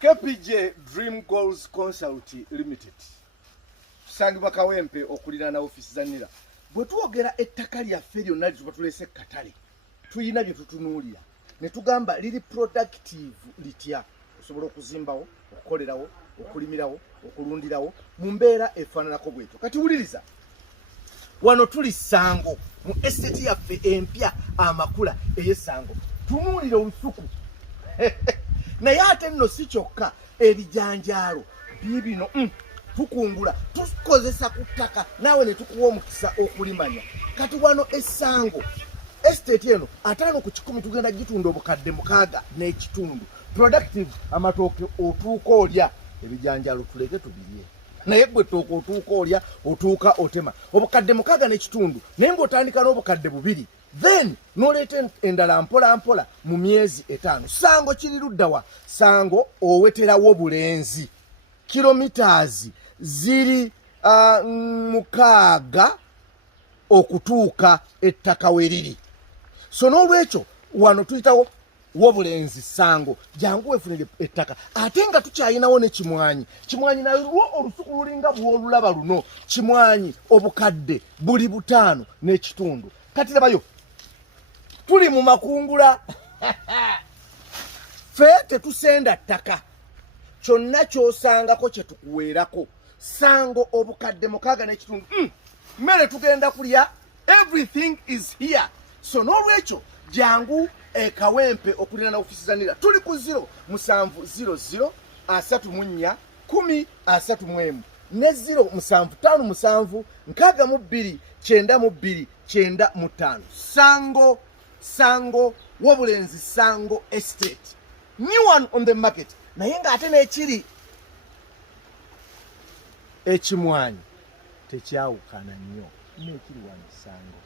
KPJ Dream Goals Consult Limited. Tusangibwa Kawempe okulirana ofisi za NIRA. Bwe tuwogera ettaka lyaffe lyonna lye tulese Katale, tuyina bye tutunuulira ne tugamba liri productive litya osobola okuzimbawo, okukolerawo, okulimirawo, okulundirawo mu mbeera efaananako bwetyo. Kati wuliriza, wano tuli Ssango mu estate yaffe empya amakula ey'Essango. Tunuulira olusuku naye ate nno si kyokka ebijanjaalo biibino tukungula tukozesa ku ttaka naawe ne tukuwa omukisa okulimanya. Kati wano Essango estate eno 5 ku 10 tugenda gitunda obukadde 6 n'ekitundu. Productive amatooke otuuka olya, ebijanjaalo tuleke tubirye. Naye gwe ttooke otuuka olya, otuuka otema. Obukadde 6 n'ekitundu naye ng'otandika n'obukadde 2 then noleeta endala mpola mpola mu myezi 5. Ssango kiri ludda wa? Ssango oweterawo Bulenzi kilometers ziri 6 okutuuka ettaka we liri. So n'olwekyo wano tuyitawo Wobulenzi Ssango, jangu wefunire ettaka. Ate nga tukyayinawo ne Kimwanyi. Kimwanyi nalwo olusuku lulinga bw'olulaba luno. Kimwanyi obukadde buli 5 n'ekitundu. Kati labayo tuli mu makungula fe tetusenda ttaka, kyonna ky'osangako kye tukuweerako. Ssango obukadde 6 n'ekitundu. Mmere tugenda kulya, everything is here. So n'olwekyo jangu Kawempe okulirana ofisi za NIRA. Tuli ku 0700 34 10 ne 0757 62 92 95. Ssango Wobulenzi Ssango Estate. New one on the market. Naye nga ate n'ekiri Ekimwanyi tekyawukana nnyo n'ekiri wano Ssango.